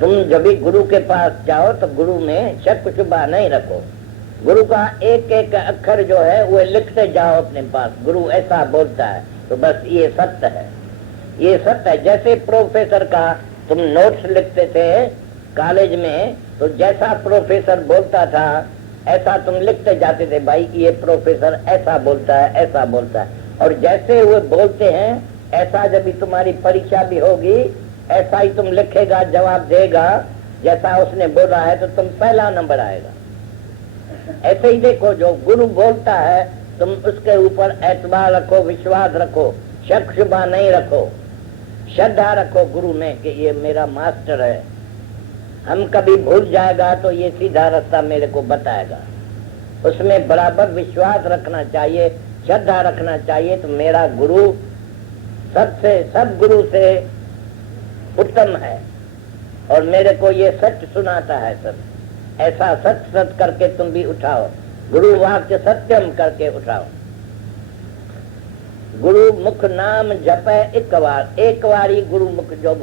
तुम जब भी गुरु के पास जाओ तो गुरु में शक शुबा नहीं रखो। गुरु का एक एक अक्षर जो है वो लिखते जाओ अपने पास, गुरु ऐसा बोलता है तो बस ये सत्य है, ये सत्य है। जैसे प्रोफेसर का तुम नोट्स लिखते थे कॉलेज में, तो जैसा प्रोफेसर बोलता था ऐसा तुम लिखते जाते थे, भाई ये प्रोफेसर ऐसा बोलता है, ऐसा बोलता है। और जैसे वो बोलते हैं ऐसा जब भी तुम्हारी परीक्षा भी होगी ऐसा ही तुम लिखेगा, जवाब देगा जैसा उसने बोला है, तो तुम पहला नंबर आएगा। ऐसे ही देखो, जो गुरु बोलता है तुम उसके ऊपर एतबार रखो, विश्वास रखो, शक शुबा नहीं रखो, श्रद्धा रखो गुरु में कि ये मेरा मास्टर है। हम कभी भूल जाएगा तो ये सीधा रास्ता मेरे को बताएगा, उसमें बराबर विश्वास रखना चाहिए, श्रद्धा रखना चाहिए। तो मेरा गुरु सबसे, सब गुरु से उत्तम है और मेरे को ये सच सुनाता है सब। ऐसा सच सच करके तुम भी उठाओ, गुरु वाक्य सत्यम करके उठाओ। गुरु मुख नाम जपे एक बार ही गुरु मुख, जो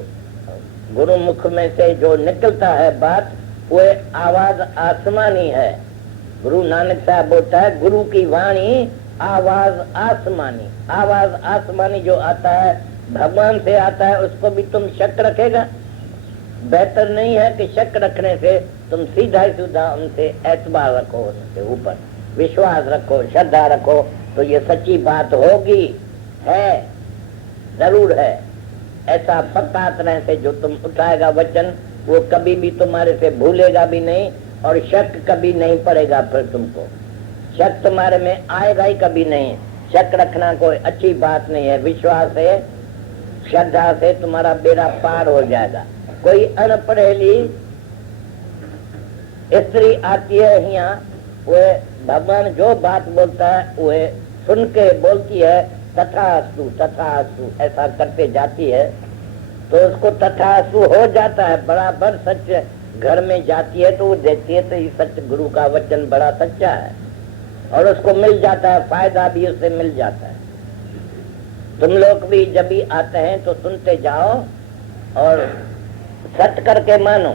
गुरु मुख में से जो निकलता है बात, वो आवाज आसमानी है। गुरु नानक साहब बोलता है गुरु की वाणी आवाज आसमानी। आवाज आसमानी जो आता है भगवान से आता है, उसको भी तुम शक रखेगा? बेहतर नहीं है कि शक रखने से तुम सीधा ही सीधा उनसे एतबार रखो, उनके ऊपर विश्वास रखो, श्रद्धा रखो, तो ये सच्ची बात होगी, है, जरूर है। ऐसा पक्का तरह से जो तुम उठाएगा वचन, वो कभी भी तुम्हारे से भूलेगा भी नहीं और शक कभी नहीं पड़ेगा। फिर तुमको शक तुम्हारे में आएगा ही कभी नहीं। शक रखना कोई अच्छी बात नहीं है। विश्वास है, श्रद्धा से तुम्हारा बेड़ा पार हो जाएगा। कोई अनपढ़ेली स्त्री आती है यहाँ, वो भगवान जो बात बोलता है वो सुन के बोलती है तथास्तु तथास्तु, ऐसा करते जाती है तो उसको तथास्तु हो जाता है, बराबर सच घर में जाती है तो वो देखती है तो ये सच गुरु का वचन बड़ा सच्चा है और उसको मिल जाता है, फायदा भी उससे मिल जाता है। तुम लोग भी जब भी आते हैं तो सुनते जाओ और सत्य करके मानो,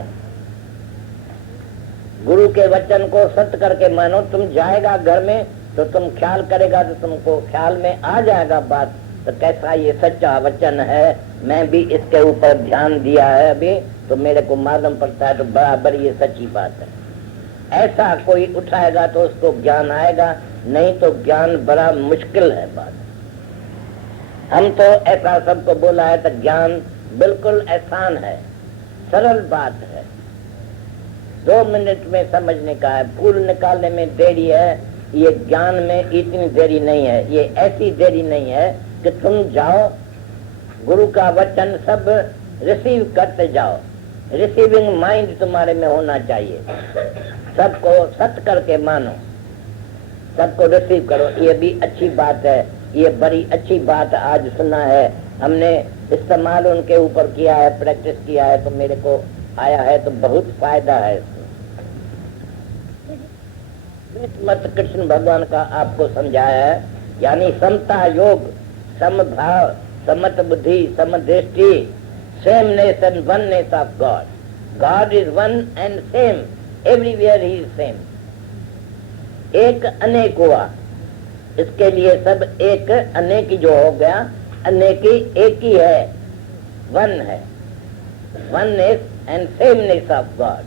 गुरु के वचन को सत्य करके मानो। तुम जाएगा घर में तो तुम ख्याल करेगा तो तुमको ख्याल में आ जाएगा बात, तो कैसा ये सच्चा वचन है, मैं भी इसके ऊपर ध्यान दिया है अभी तो मेरे को मालूम पड़ता है, तो बराबर ये सच्ची बात है। ऐसा कोई उठाएगा तो उसको ज्ञान आएगा, नहीं तो ज्ञान बड़ा मुश्किल है बात। हम तो ऐसा सबको बोला है तो ज्ञान बिल्कुल आसान है, सरल बात है, 2 मिनट में समझने का है। फूल निकालने में देरी है, ये ज्ञान में इतनी देरी नहीं है। ये ऐसी देरी नहीं है कि तुम जाओ गुरु का वचन सब रिसीव करते जाओ, रिसीविंग माइंड तुम्हारे में होना चाहिए, सबको सत्य करके मानो, सबको रिसीव करो। ये भी अच्छी बात है, ये बड़ी अच्छी बात आज सुना है हमने, इस्तेमाल उनके ऊपर किया है, प्रैक्टिस किया है तो मेरे को आया है, तो बहुत फायदा है। मत कृष्ण भगवान का आपको समझाया है, यानी समता योग, समभाव, समत बुद्धि, समदृष्टि, sameness and oneness of God. God is one and same, everywhere he is same. एक अनेक हुआ, इसके लिए सब एक अनेक जो हो गया, अनेकी एक ही है, वन है, oneness and sameness of God.